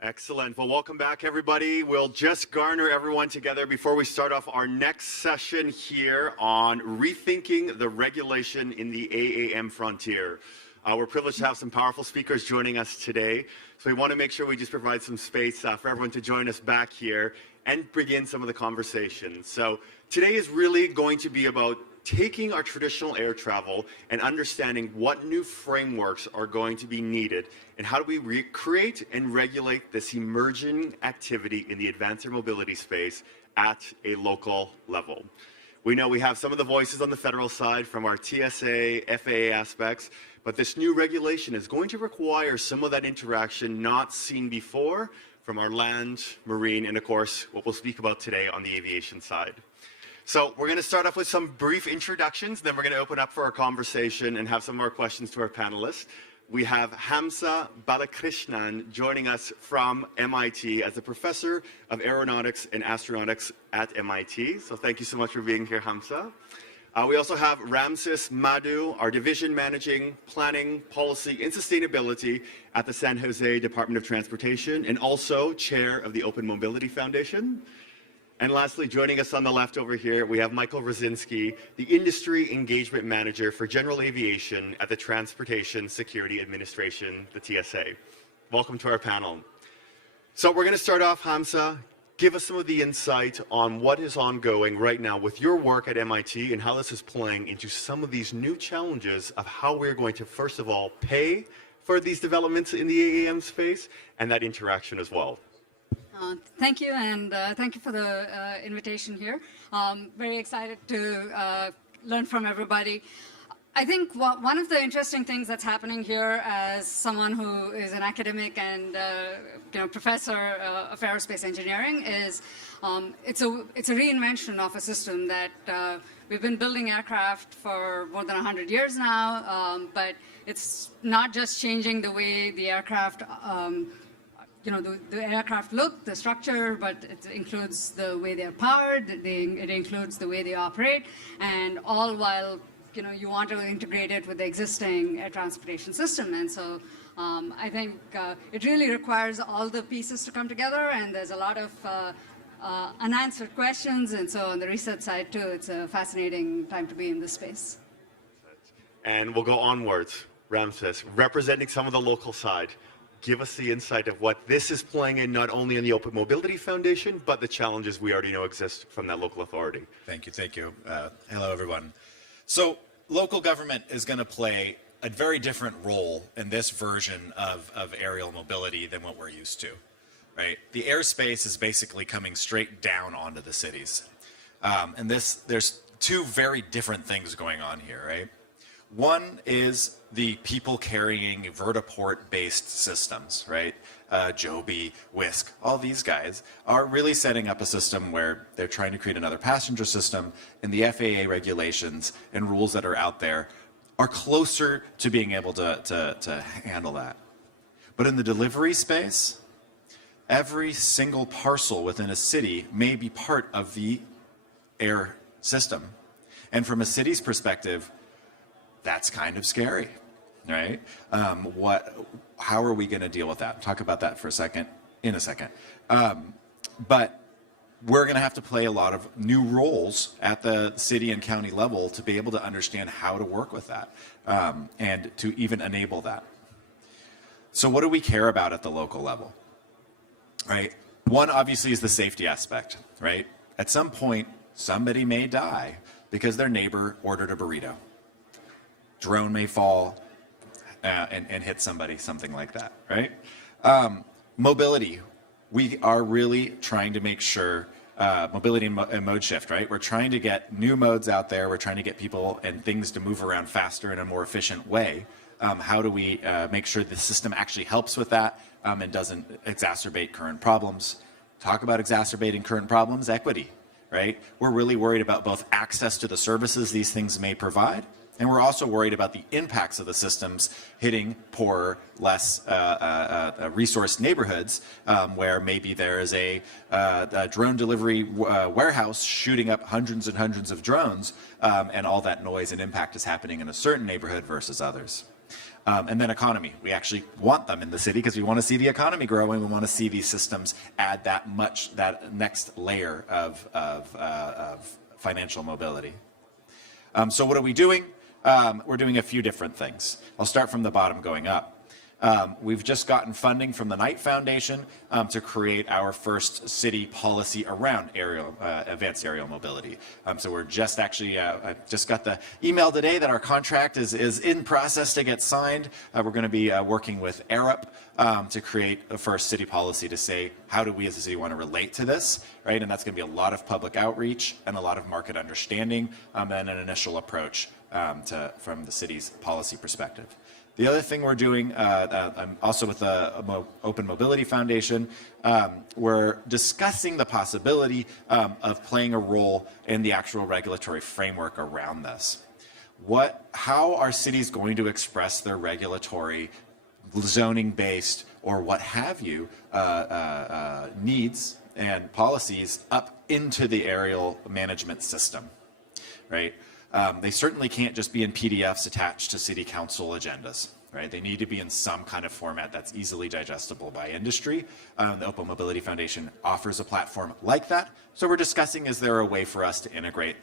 Excellent. Well, welcome back, everybody. We'll just garner everyone together before we start off our next session here on rethinking the regulation in the AAM frontier. We're privileged to have some powerful speakers joining us today. So we want to make sure we just provide some space for everyone to join us back here and begin some of the conversation. So today is really going to be about taking our traditional air travel and understanding what new frameworks are going to be needed and how do we recreate and regulate this emerging activity in the advanced air mobility space at a local level. We know we have some of the voices on the federal side from our TSA, FAA aspects, but this new regulation is going to require some of that interaction not seen before from our land, marine, and of course, what we'll speak about today on the aviation side. So we're going to start off with some brief introductions, then we're going to open up for our conversation and have some more questions to our panelists. We have Hamza Balakrishnan joining us from MIT as a professor of aeronautics and astronautics at MIT. So thank you so much for being here, Hamza. We also have Ramses Madhu, our division managing planning, policy, and sustainability at the San Jose Department of Transportation and also chair of the Open Mobility Foundation. And lastly, joining us on the left over here, we have Michael Rosinski, the Industry Engagement Manager for General Aviation at the Transportation Security Administration, the TSA. Welcome to our panel. So we're going to start off, Hamza. Give us some of the insight on what is ongoing right now with your work at MIT and how this is playing into some of these new challenges of how we're going to, first of all, pay for these developments in the AAM space and that interaction as well. Thank you, and thank you for the invitation here. Very excited to learn from everybody. I think one of the interesting things that's happening here as someone who is an academic and professor of aerospace engineering is it's a reinvention of a system that we've been building aircraft for more than 100 years now, but it's not just changing the way the aircraft the aircraft look, the structure, but it includes the way they're powered, it includes the way they operate, and all while you want to integrate it with the existing air transportation system. And so I think it really requires all the pieces to come together, and there's a lot of unanswered questions, and so on the research side too, it's a fascinating time to be in this space. And we'll go onwards. Ramses, representing some of the local side. Give us the insight of what this is playing in not only in the Open Mobility Foundation, but the challenges we already know exist from that local authority. Thank you. Hello, everyone. So local government is going to play a very different role in this version of aerial mobility than what we're used to, right? The airspace is basically coming straight down onto the cities. And there's two very different things going on here, right? One is the people carrying vertiport-based systems, right? Joby, Whisk, all these guys are really setting up a system where they're trying to create another passenger system, and the FAA regulations and rules that are out there are closer to being able to handle that. But in the delivery space, every single parcel within a city may be part of the air system. And from a city's perspective, that's kind of scary, right? How are we going to deal with that? Talk about that for a second, in a second. But we're going to have to play a lot of new roles at the city and county level to be able to understand how to work with that and to even enable that. So what do we care about at the local level, right? One, obviously, is the safety aspect, right? At some point, somebody may die because their neighbor ordered a burrito. Drone may fall and hit somebody, something like that, right? Mobility. We are really trying to make sure, mobility and mode shift, right? We're trying to get new modes out there. We're trying to get people and things to move around faster in a more efficient way. How do we make sure the system actually helps with that and doesn't exacerbate current problems? Talk about exacerbating current problems, equity, right? We're really worried about both access to the services these things may provide, and we're also worried about the impacts of the systems hitting poorer, less resourced neighborhoods where maybe there is a drone delivery warehouse shooting up hundreds and hundreds of drones and all that noise and impact is happening in a certain neighborhood versus others. And then economy. We actually want them in the city because we want to see the economy grow, and we want to see these systems add that next layer of financial mobility. So what are we doing? We're doing a few different things. I'll start from the bottom going up. We've just gotten funding from the Knight Foundation to create our first city policy around advanced aerial mobility. So we're just actually, I just got the email today that our contract is in process to get signed. We're going to be working with AAM to create a first city policy to say, how do we as a city want to relate to this, right? And that's going to be a lot of public outreach and a lot of market understanding and an initial approach from the city's policy perspective. The other thing we're doing, also with the Open Mobility Foundation, we're discussing the possibility of playing a role in the actual regulatory framework around this. How are cities going to express their regulatory, zoning-based, or what have you, needs and policies up into the aerial management system, right? They certainly can't just be in PDFs attached to city council agendas, right? They need to be in some kind of format that's easily digestible by industry. The Open Mobility Foundation offers a platform like that. So we're discussing, is there a way for us to integrate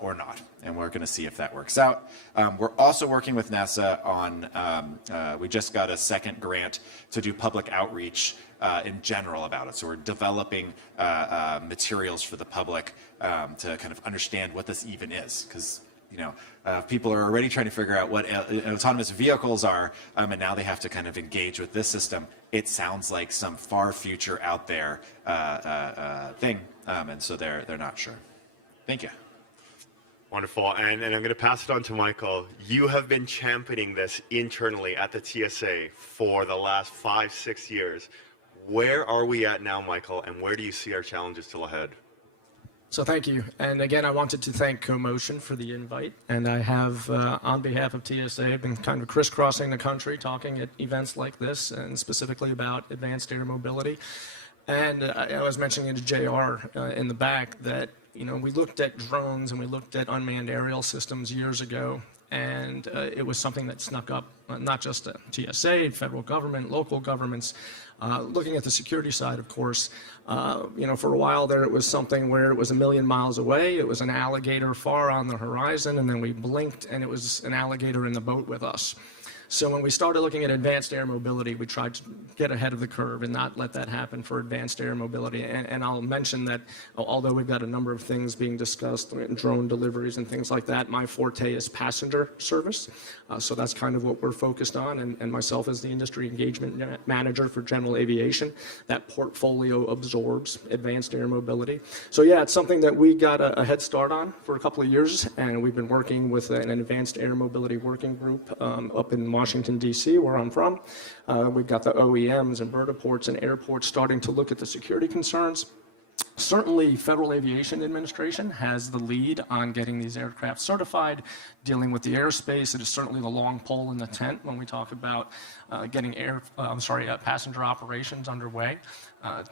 or not? And we're going to see if that works out. We're also working with NASA on, we just got a second grant to do public outreach in general about it. So we're developing materials for the public to kind of understand what this even is, because people are already trying to figure out what autonomous vehicles are, and now they have to kind of engage with this system. It sounds like some far future out there thing, and so they're not sure. Thank you. Wonderful. And I'm going to pass it on to Michael. You have been championing this internally at the TSA for the last 5-6 years. Where are we at now, Michael, and where do you see our challenges still ahead? So thank you. And again, I wanted to thank CoMotion for the invite. And I have, on behalf of TSA, been kind of crisscrossing the country talking at events like this, and specifically about advanced air mobility. And I was mentioning to JR in the back that, we looked at drones and we looked at unmanned aerial systems years ago. And it was something that snuck up, not just TSA, federal government, local governments. Looking at the security side, of course, for a while there, it was something where it was 1 million miles away. It was an alligator far on the horizon, and then we blinked, and it was an alligator in the boat with us. So when we started looking at advanced air mobility, we tried to get ahead of the curve and not let that happen for advanced air mobility. And I'll mention that although we've got a number of things being discussed, drone deliveries and things like that, my forte is passenger service. So that's kind of what we're focused on. And myself as the industry engagement manager for general aviation, that portfolio absorbs advanced air mobility. So yeah, it's something that we got a head start on for a couple of years. And we've been working with an advanced air mobility working group up in Washington, D.C., where I'm from. We've got the OEMs and vertiports and airports starting to look at the security concerns. Certainly, Federal Aviation Administration has the lead on getting these aircraft certified, dealing with the airspace. It is certainly the long pole in the tent when we talk about getting passenger operations underway.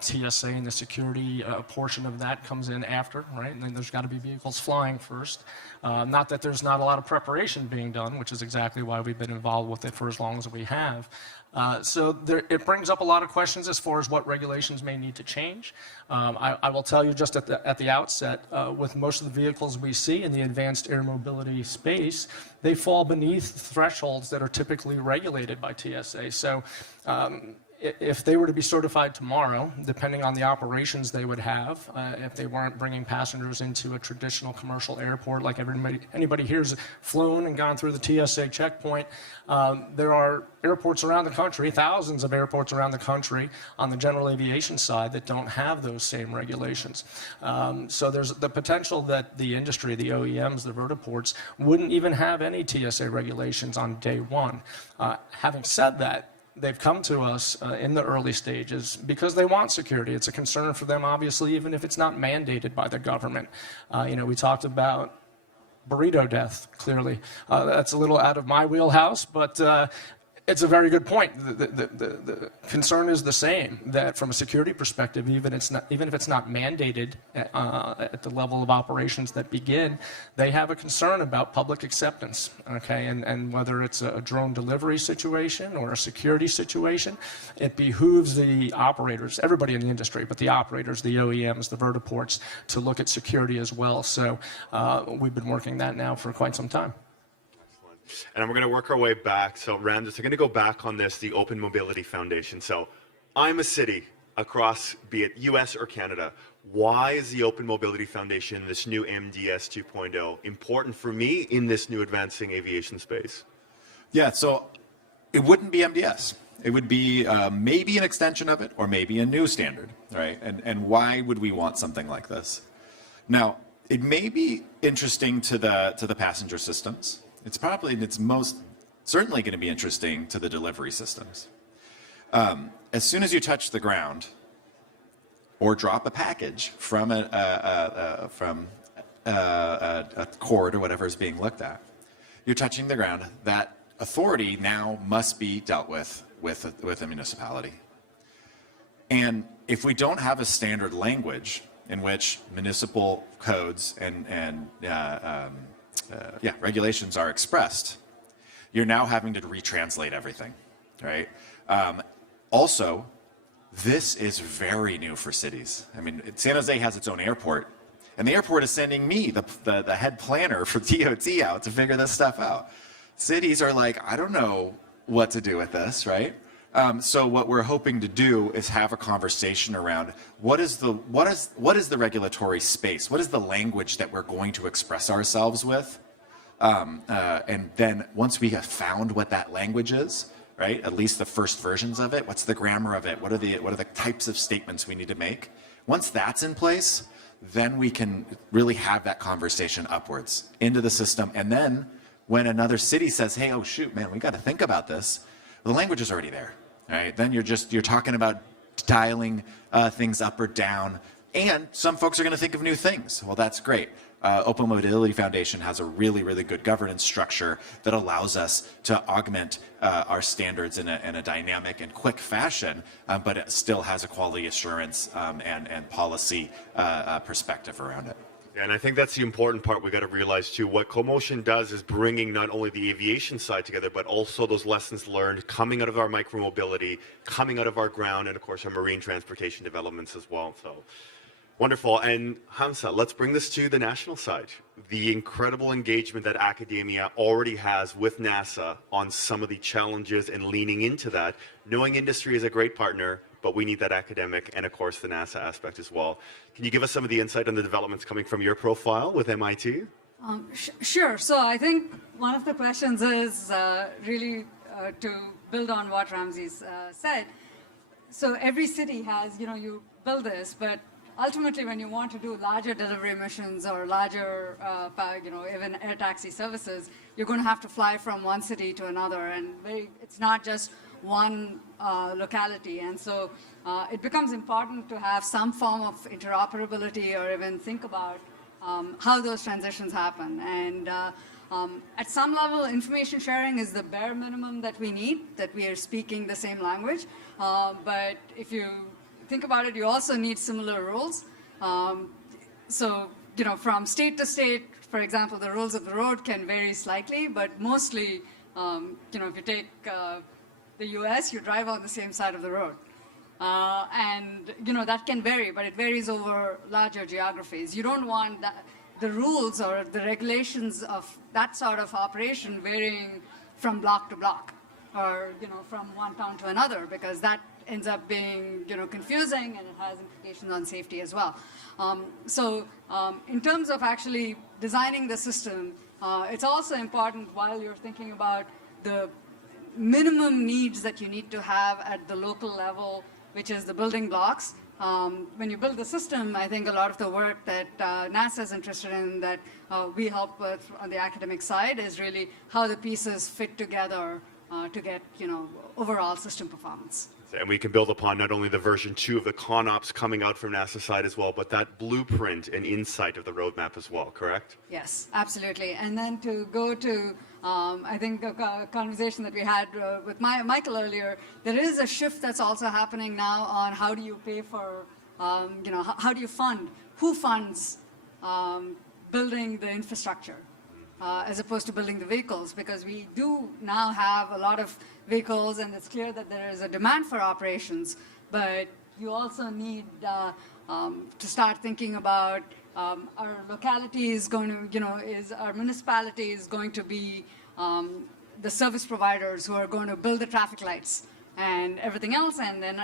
TSA and the security portion of that comes in after, right? And then there's got to be vehicles flying first. Not that there's not a lot of preparation being done, which is exactly why we've been involved with it for as long as we have. It brings up a lot of questions as far as what regulations may need to change. I will tell you just at the outset, with most of the vehicles we see in the advanced air mobility space, they fall beneath thresholds that are typically regulated by TSA. So if they were to be certified tomorrow, depending on the operations they would have, if they weren't bringing passengers into a traditional commercial airport like anybody here's flown and gone through the TSA checkpoint, there are airports around the country, thousands of airports around the country on the general aviation side that don't have those same regulations. So there's the potential that the industry, the OEMs, the vertiports, wouldn't even have any TSA regulations on day one. Having said that, they've come to us in the early stages because they want security. It's a concern for them, obviously, even if it's not mandated by the government. We talked about burrito death, clearly. That's a little out of my wheelhouse, but It's a very good point. The concern is the same, that from a security perspective, even if it's not mandated at the level of operations that begin, they have a concern about public acceptance, okay? And whether it's a drone delivery situation or a security situation, it behooves the operators, everybody in the industry, but the operators, the OEMs, the vertiports, to look at security as well. So we've been working that now for quite some time. And we're going to work our way back. So, Ramdas, we're going to go back on this, the Open Mobility Foundation. So, I'm a city across, be it US or Canada. Why is the Open Mobility Foundation, this new MDS 2.0, important for me in this new advancing aviation space? Yeah, so it wouldn't be MDS. It would be maybe an extension of it or maybe a new standard, right? And why would we want something like this? Now, it may be interesting to the passenger systems. It's most certainly going to be interesting to the delivery systems. As soon as you touch the ground or drop a package from a cord or whatever is being looked at, you're touching the ground. That authority now must be dealt with a municipality. And if we don't have a standard language in which municipal codes and regulations are expressed, you're now having to retranslate everything, right? Also, this is very new for cities. I mean, San Jose has its own airport, and the airport is sending me, the head planner for DOT, out to figure this stuff out. Cities are like, I don't know what to do with this, right? So what we're hoping to do is have a conversation around what is the regulatory space? What is the language that we're going to express ourselves with? And then once we have found what that language is, right? At least the first versions of it. What's the grammar of it? What are the types of statements we need to make? Once that's in place, then we can really have that conversation upwards into the system. And then when another city says, "Hey, oh shoot, man, we got to think about this," the language is already there. Right? Then you're talking about dialing things up or down, and some folks are going to think of new things. Well, that's great. Open Mobility Foundation has a really, really good governance structure that allows us to augment our standards in a dynamic and quick fashion, but it still has a quality assurance and policy perspective around it. And I think that's the important part we got to realize too. What CoMotion does is bringing not only the aviation side together, but also those lessons learned coming out of our micromobility, coming out of our ground, and of course our marine transportation developments as well. So wonderful. And Hamza, let's bring this to the national side. The incredible engagement that academia already has with NASA on some of the challenges and leaning into that, knowing industry is a great partner, but we need that academic and, of course, the NASA aspect as well. Can you give us some of the insight on the developments coming from your profile with MIT? Sure. So I think one of the questions is really to build on what Ramses said. So every city has, you build this, but ultimately when you want to do larger delivery missions or larger, even air taxi services, you're going to have to fly from one city to another. And it's not just one locality, and so it becomes important to have some form of interoperability or even think about how those transitions happen. And at some level, information sharing is the bare minimum that we need, that we are speaking the same language. But if you think about it, you also need similar rules. So, from state to state, for example, the rules of the road can vary slightly, but mostly, if you take the US, you drive on the same side of the road. And, that can vary, but it varies over larger geographies. You don't want the rules or the regulations of that sort of operation varying from block to block or, from one town to another, because that ends up being, confusing, and it has implications on safety as well. In terms of actually designing the system, it's also important while you're thinking about the minimum needs that you need to have at the local level, which is the building blocks. When you build the system, I think a lot of the work that NASA is interested in, that we help with on the academic side, is really how the pieces fit together to get, overall system performance. And we can build upon not only the version 2 of the ConOps coming out from NASA side as well, but that blueprint and insight of the roadmap as well, correct? Yes, absolutely. And then to go to, I think, a conversation that we had with Michael earlier, there is a shift that's also happening now on how do you pay for, how do you fund, who funds building the infrastructure as opposed to building the vehicles, because we do now have a lot of vehicles, and it's clear that there is a demand for operations, but you also need to start thinking about our locality is going to, is our municipality is going to be the service providers who are going to build the traffic lights and everything else, and then,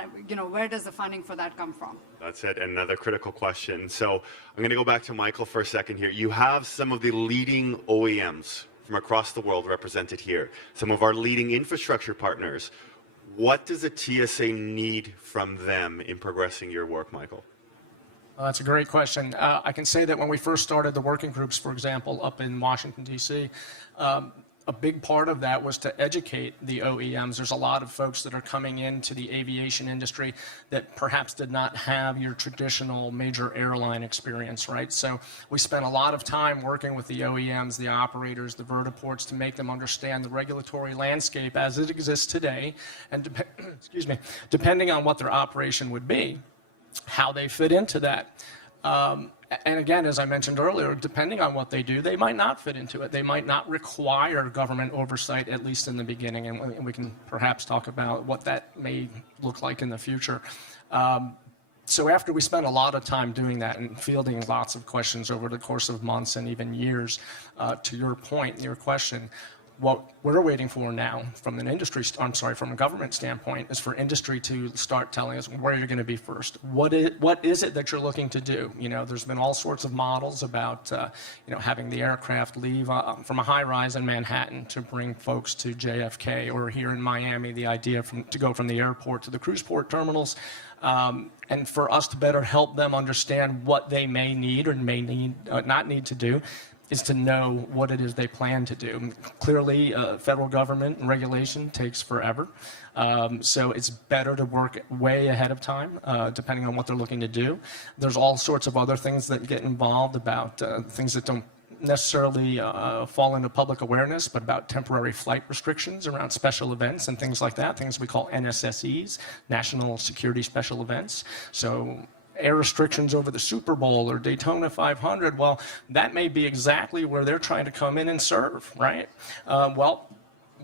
where does the funding for that come from? That's it, and another critical question. So I'm going to go back to Michael for a second here. You have some of the leading OEMs from across the world represented here, some of our leading infrastructure partners. What does a TSA need from them in progressing your work, Michael? That's a great question. I can say that when we first started the working groups, for example, up in Washington, D.C., a big part of that was to educate the OEMs. There's a lot of folks that are coming into the aviation industry that perhaps did not have your traditional major airline experience, right? So we spent a lot of time working with the OEMs, the operators, the vertiports to make them understand the regulatory landscape as it exists today, and excuse me, depending on what their operation would be, how they fit into that. And again, as I mentioned earlier, depending on what they do, they might not fit into it. They might not require government oversight, at least in the beginning, and we can perhaps talk about what that may look like in the future. So after we spent a lot of time doing that and fielding lots of questions over the course of months and even years, to your point, your question, what we're waiting for now from an industry, from a government standpoint, is for industry to start telling us where you're going to be first. What is it that you're looking to do? There's been all sorts of models about, having the aircraft leave from a high rise in Manhattan to bring folks to JFK, or here in Miami, the idea to go from the airport to the cruise port terminals. And for us to better help them understand what they may need or may not need to do, is to know what it is they plan to do. Clearly, federal government and regulation takes forever. So it's better to work way ahead of time, depending on what they're looking to do. There's all sorts of other things that get involved about things that don't necessarily fall into public awareness, but about temporary flight restrictions around special events and things like that, things we call NSSEs, National Security Special Events. So air restrictions over the Super Bowl or Daytona 500, well, that may be exactly where they're trying to come in and serve, right? Well,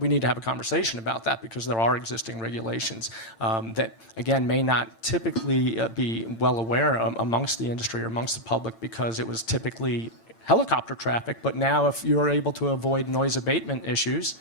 we need to have a conversation about that, because there are existing regulations that, again, may not typically be well aware amongst the industry or amongst the public, because it was typically helicopter traffic. But now, if you're able to avoid noise abatement issues,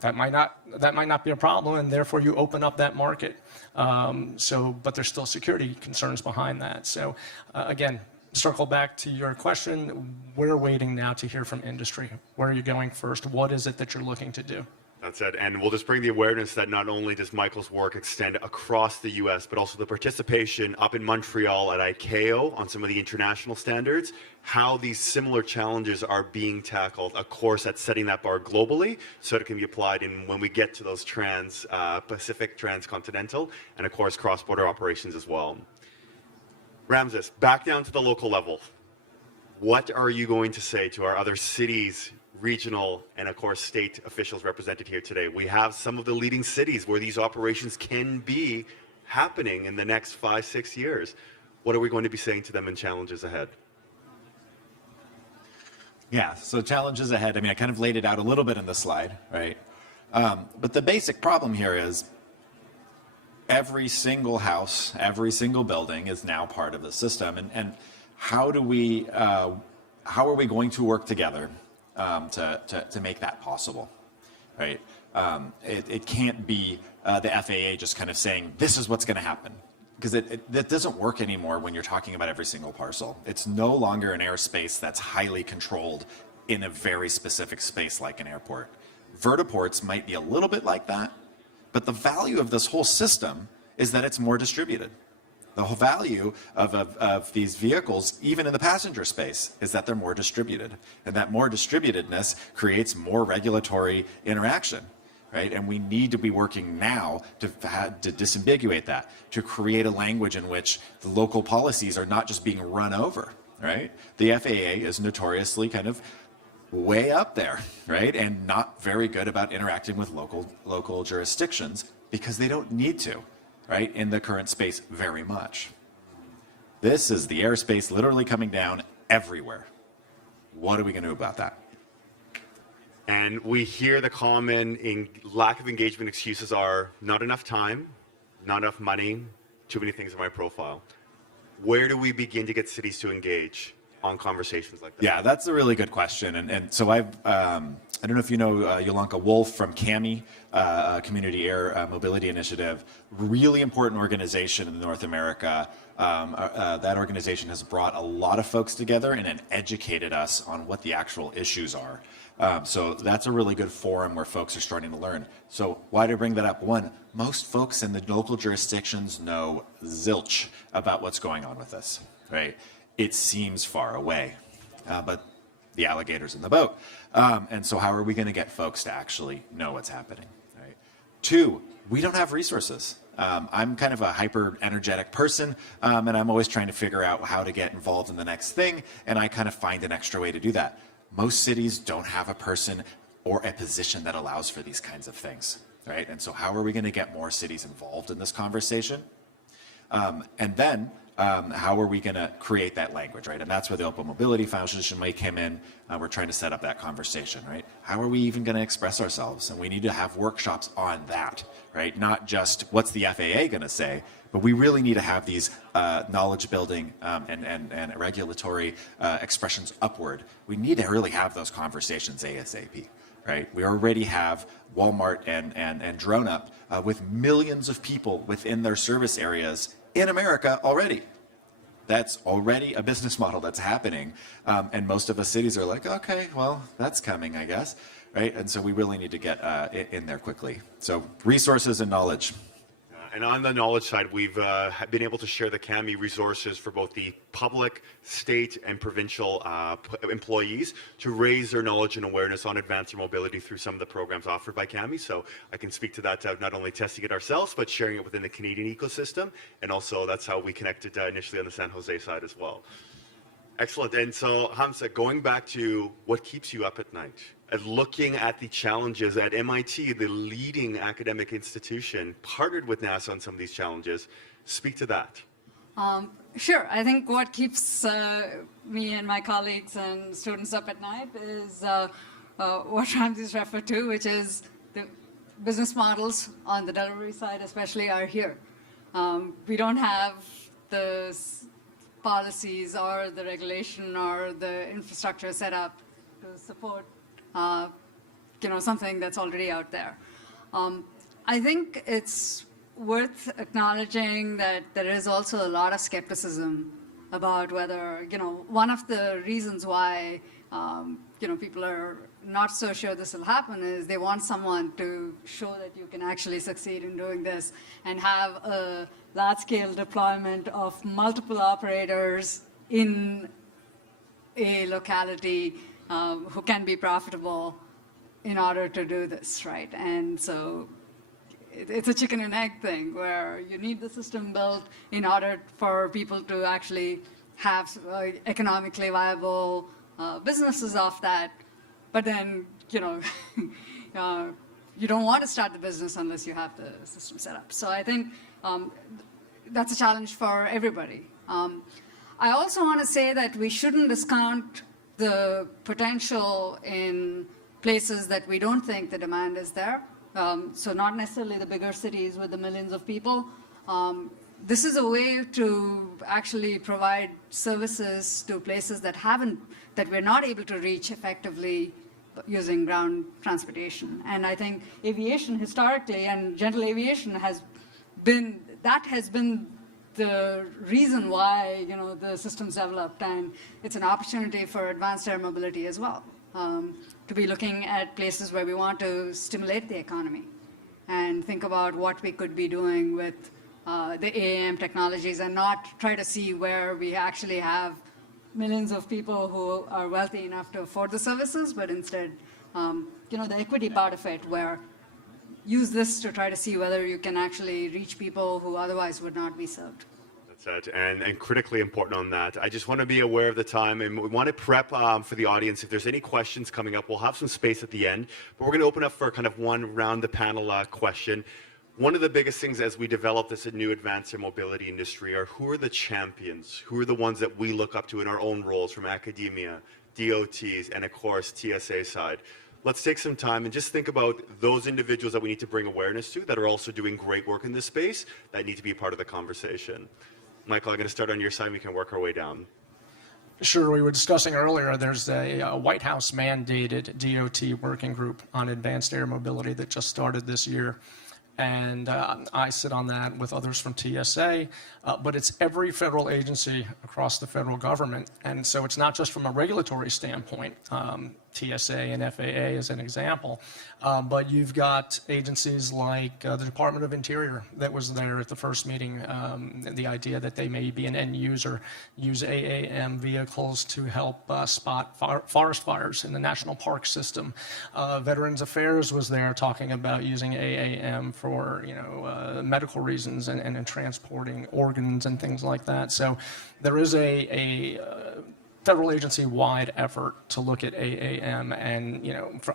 that might not be a problem, and therefore you open up that market. But there's still security concerns behind that. So again, circle back to your question, we're waiting now to hear from industry. Where are you going first? What is it that you're looking to do? That's it. And we'll just bring the awareness that not only does Michael's work extend across the U.S., but also the participation up in Montreal at ICAO on some of the international standards, how these similar challenges are being tackled, of course, at setting that bar globally so it can be applied in when we get to those Pacific, transcontinental, and of course, cross-border operations as well. Ramses, back down to the local level. What are you going to say to our other cities, regional, and of course state officials represented here today? We have some of the leading cities where these operations can be happening in the next 5-6 years. What are we going to be saying to them and challenges ahead? Yeah, so challenges ahead. I mean, I kind of laid it out a little bit in the slide, right? But the basic problem here is every single house, every single building is now part of the system. And how are we going to work together to make that possible, right? It can't be the FAA just kind of saying, this is what's going to happen. Because that doesn't work anymore when you're talking about every single parcel. It's no longer an airspace that's highly controlled in a very specific space like an airport. Vertiports might be a little bit like that, but the value of this whole system is that it's more distributed. The whole value of these vehicles, even in the passenger space, is that they're more distributed. And that more distributedness creates more regulatory interaction. right? And we need to be working now to disambiguate that, to create a language in which the local policies are not just being run over, right? The FAA is notoriously kind of way up there, right? And not very good about interacting with local jurisdictions because they don't need to, right? In the current space very much. This is the airspace literally coming down everywhere. What are we going to do about that? And we hear the common lack of engagement excuses are not enough time, not enough money, too many things in my profile. Where do we begin to get cities to engage on conversations like that? Yeah, that's a really good question. And so I don't know if you know Yolanka Wolf from CAMI, Community Air Mobility Initiative, really important organization in North America. That organization has brought a lot of folks together and educated us on what the actual issues are. So that's a really good forum where folks are starting to learn. So why do I bring that up? One, most folks in the local jurisdictions know zilch about what's going on with this, right? It seems far away, but the alligator's in the boat. And so how are we going to get folks to actually know what's happening, right? Two, we don't have resources. I'm kind of a hyper energetic person, and I'm always trying to figure out how to get involved in the next thing, and I kind of find an extra way to do that. Most cities don't have a person or a position that allows for these kinds of things, right? And so how are we going to get more cities involved in this conversation? And then how are we going to create that language, right? And that's where the Open Mobility Foundation may come in. We're trying to set up that conversation, right? How are we even going to express ourselves? And we need to have workshops on that, right? Not just what's the FAA going to say, but we really need to have these knowledge building and regulatory expressions upward. We need to really have those conversations ASAP, right? We already have Walmart and Drone Up with millions of people within their service areas in America already. That's already a business model that's happening. And most of us cities are like, okay, well, that's coming, I guess, right? And so we really need to get in there quickly. So resources and knowledge. And on the knowledge side, we've been able to share the CAMI resources for both the public, state, and provincial employees to raise their knowledge and awareness on advanced air mobility through some of the programs offered by CAMI. So I can speak to that, not only testing it ourselves, but sharing it within the Canadian ecosystem. And also that's how we connected initially on the San Jose side as well. Excellent. And so, Hamza, going back to what keeps you up at night, and looking at the challenges at MIT, the leading academic institution, partnered with NASA on some of these challenges. Speak to that. Sure. I think what keeps me and my colleagues and students up at night is what Ramsey's referred to, which is the business models on the delivery side especially are here. We don't have the policies or the regulation or the infrastructure set up to support something that's already out there. I think it's worth acknowledging that there is also a lot of skepticism about whether, one of the reasons why, people are not so sure this will happen is they want someone to show that you can actually succeed in doing this and have a large-scale deployment of multiple operators in a locality who can be profitable in order to do this, right? And so it's a chicken and egg thing where you need the system built in order for people to actually have economically viable businesses off that. But then, you don't want to start the business unless you have the system set up. So I think that's a challenge for everybody. I also want to say that we shouldn't discount the potential in places that we don't think the demand is there. So not necessarily the bigger cities with the millions of people. This is a way to actually provide services to places that we're not able to reach effectively using ground transportation. And I think aviation historically and general aviation has been the reason why the system's developed, and it's an opportunity for advanced air mobility as well, to be looking at places where we want to stimulate the economy and think about what we could be doing with the AAM technologies and not try to see where we actually have millions of people who are wealthy enough to afford the services, but instead, the equity part of it where use this to try to see whether you can actually reach people who otherwise would not be served. That's it, and critically important on that. I just want to be aware of the time, and we want to prep for the audience. If there's any questions coming up, we'll have some space at the end, but we're going to open up for kind of one round the panel question. One of the biggest things as we develop this new advanced air mobility industry are who are the champions, who are the ones that we look up to in our own roles from academia, DOTs, and of course TSA side. Let's take some time and just think about those individuals that we need to bring awareness to that are also doing great work in this space that need to be part of the conversation. Michael, I'm going to start on your side. We can work our way down. Sure, we were discussing earlier, there's a White House mandated DOT working group on advanced air mobility that just started this year. And I sit on that with others from TSA, but it's every federal agency across the federal government. And so it's not just from a regulatory standpoint, TSA and FAA as an example, but you've got agencies like the Department of Interior that was there at the first meeting, the idea that they may be an end user, use AAM vehicles to help spot forest fires in the national park system. Veterans Affairs was there talking about using AAM for medical reasons and transporting organs and things like that. So there is a federal agency-wide effort to look at AAM and,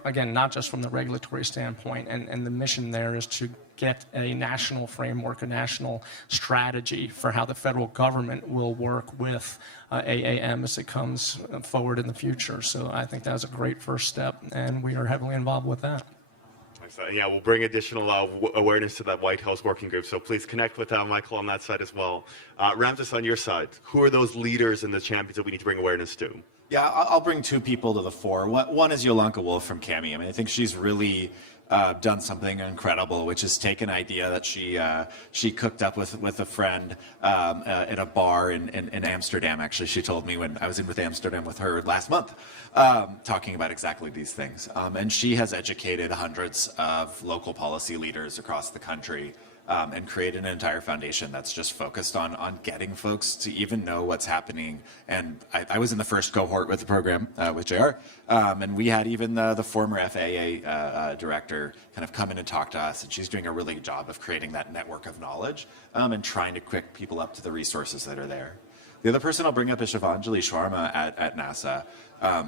again, not just from the regulatory standpoint, and the mission there is to get a national framework, a national strategy for how the federal government will work with AAM as it comes forward in the future. So I think that was a great first step, and we are heavily involved with that. Yeah, we'll bring additional awareness to that White House working group. So please connect with Michael on that side as well. Ramses, on your side, who are those leaders and the champions that we need to bring awareness to? Yeah, I'll bring two people to the fore. One is Yolanka Wolf from CAMI. I mean, I think she's really done something incredible, which is take an idea that she cooked up with a friend at a bar in Amsterdam. Actually, she told me when I was in with Amsterdam with her last month, talking about exactly these things. And she has educated hundreds of local policy leaders across the country and created an entire foundation that's just focused on getting folks to even know what's happening. And I was in the first cohort with the program with JR, and we had even the former FAA director kind of come in and talk to us, and she's doing a really good job of creating that network of knowledge and trying to quick people up to the resources that are there. The other person I'll bring up is Shivanjali Sharma at NASA.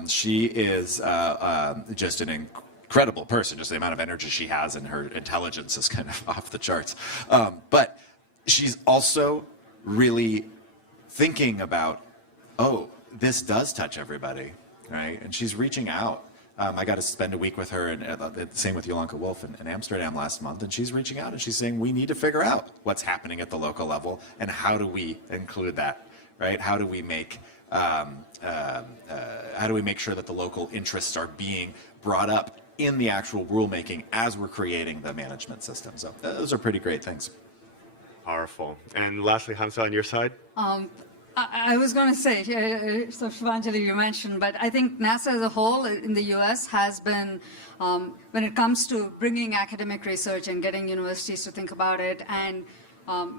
She is just an incredible person. Just the amount of energy she has and her intelligence is kind of off the charts. But she's also really thinking about, oh, this does touch everybody, right? And she's reaching out. I got to spend a week with her, and same with Yolanka Wolf in Amsterdam last month, and she's reaching out and she's saying, we need to figure out what's happening at the local level and how do we include that, right? How do we make sure that the local interests are being brought up in the actual rulemaking as we're creating the management system? So those are pretty great things. Powerful. And lastly, Hamza, on your side? I was going to say, so Shivanjali, you mentioned, but I think NASA as a whole in the US has been, when it comes to bringing academic research and getting universities to think about it, and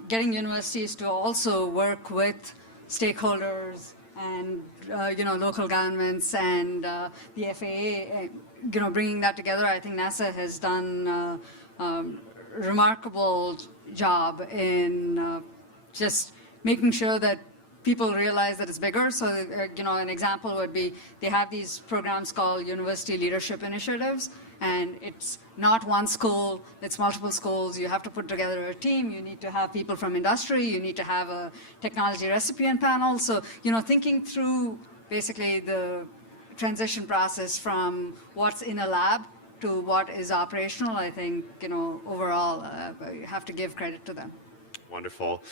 getting universities to also work with stakeholders and local governments and the FAA, bringing that together. I think NASA has done a remarkable job in just making sure that people realize that it's bigger. So, an example would be they have these programs called University Leadership Initiatives, and it's not one school, it's multiple schools. You have to put together a team. You need to have people from industry. You need to have a technology recipient panel. So, thinking through basically the transition process from what's in a lab to what is operational, I think, overall, you have to give credit to them. Wonderful.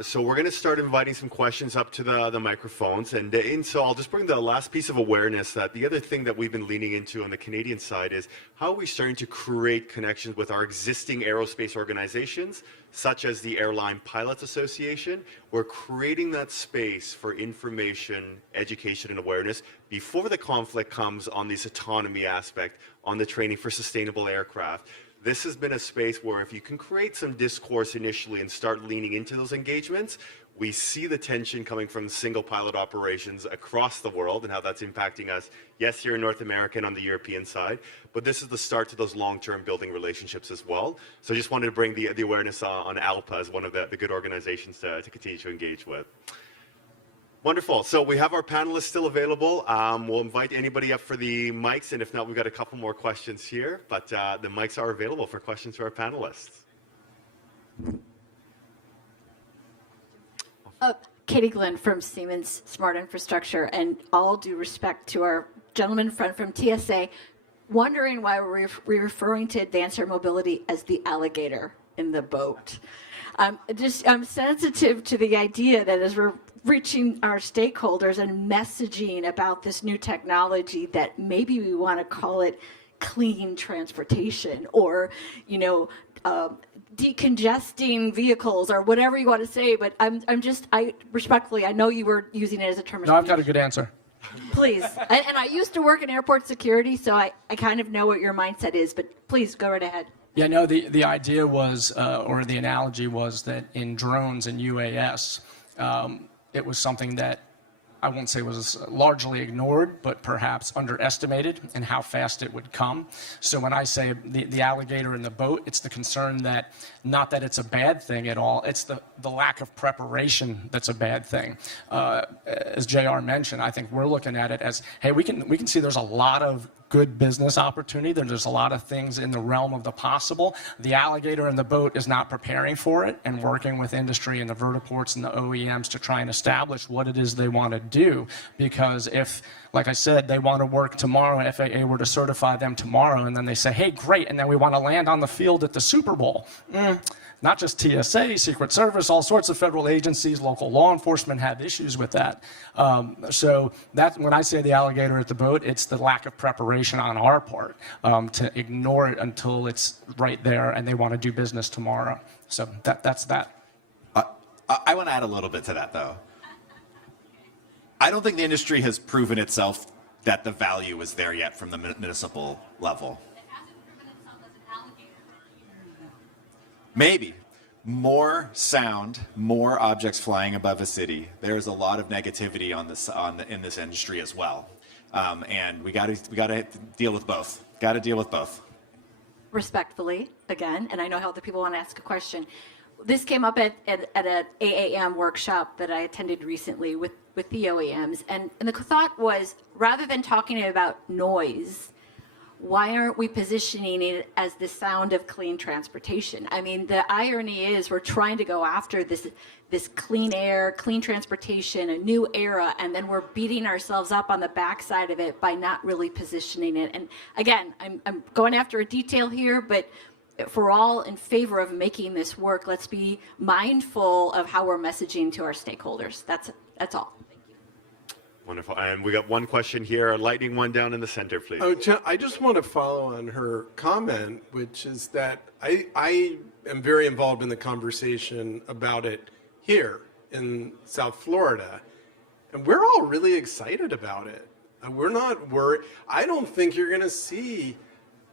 So we're going to start inviting some questions up to the microphones. And so I'll just bring the last piece of awareness that the other thing that we've been leaning into on the Canadian side is how are we starting to create connections with our existing aerospace organizations, such as the Airline Pilots Association. We're creating that space for information, education, and awareness before the conflict comes on this autonomy aspect, on the training for sustainable aircraft. this has been a space where if you can create some discourse initially and start leaning into those engagements, we see the tension coming from single pilot operations across the world and how that's impacting us, yes, here in North America and on the European side, but this is the start to those long-term building relationships as well. So I just wanted to bring the awareness on ALPA as one of the good organizations to continue to engage with. Wonderful. So we have our panelists still available. We'll invite anybody up for the mics, and if not, we've got a couple more questions here, but the mics are available for questions to our panelists. Katie Glenn from Siemens Smart Infrastructure, and all due respect to our gentleman friend from TSA, wondering why we're referring to advanced air mobility as the alligator in the boat. I'm sensitive to the idea that as we're reaching our stakeholders and messaging about this new technology, that maybe we want to call it clean transportation, or, decongesting vehicles, or whatever you want to say, but I respectfully, I know you were using it as a term. No, I've got a good answer. Please. And I used to work in airport security, so I kind of know what your mindset is, but please go right ahead. Yeah, no, the idea was, or the analogy was that in drones and UAS, it was something that I won't say was largely ignored, but perhaps underestimated in how fast it would come. So when I say the alligator in the boat, it's the concern that, not that it's a bad thing at all, it's the lack of preparation that's a bad thing. As JR mentioned, I think we're looking at it as, hey, we can see there's a lot of good business opportunity. There's a lot of things in the realm of the possible. The alligator in the boat is not preparing for it and working with industry and the vertiports and the OEMs to try and establish what it is they want to do. Because if, like I said, they want to work tomorrow, FAA were to certify them tomorrow, and then they say, hey, great, and then we want to land on the field at the Super Bowl. Not just TSA, Secret Service, all sorts of federal agencies, local law enforcement have issues with that. So that, when I say the alligator at the boat, it's the lack of preparation on our part to ignore it until it's right there and they want to do business tomorrow. So that's that. I want to add a little bit to that, though. I don't think the industry has proven itself that the value is there yet from the municipal level. Maybe. More sound, more objects flying above a city. There's a lot of negativity in this industry as well. And we got to deal with both. Got to deal with both. Respectfully, again, and I know how other people want to ask a question. This came up at an AAM workshop that I attended recently with the OEMs. And the thought was, rather than talking about noise, why aren't we positioning it as the sound of clean transportation? I mean, the irony is we're trying to go after this clean air, clean transportation, a new era, and then we're beating ourselves up on the backside of it by not really positioning it. And again, I'm going after a detail here, but if we're all in favor of making this work, let's be mindful of how we're messaging to our stakeholders. That's all. Wonderful. And we got one question here, a lightning one down in the center, please. Oh, I just want to follow on her comment, which is that I am very involved in the conversation about it here in South Florida, and we're all really excited about it. We're not worried. I don't think you're going to see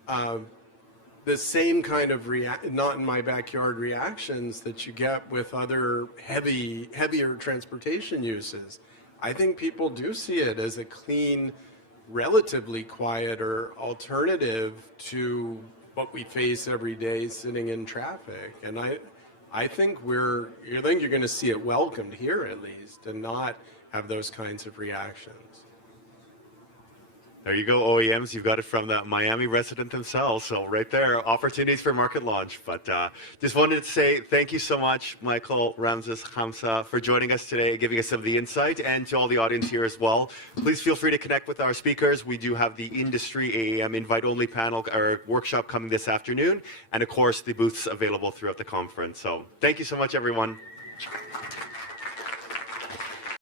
the same kind of not in my backyard reactions that you get with other heavier transportation uses. I think people do see it as a clean, relatively quieter alternative to what we face every day sitting in traffic. And I think you're going to see it welcomed here at least, and not have those kinds of reactions. There you go, OEMs. You've got it from the Miami resident themselves. So right there, opportunities for market launch. But just wanted to say thank you so much, Michael, Ramses, Hamza, for joining us today, giving us some of the insight, and to all the audience here as well. Please feel free to connect with our speakers. We do have the Industry AAM invite-only panel or workshop coming this afternoon, and of course, the booths available throughout the conference. So thank you so much, everyone.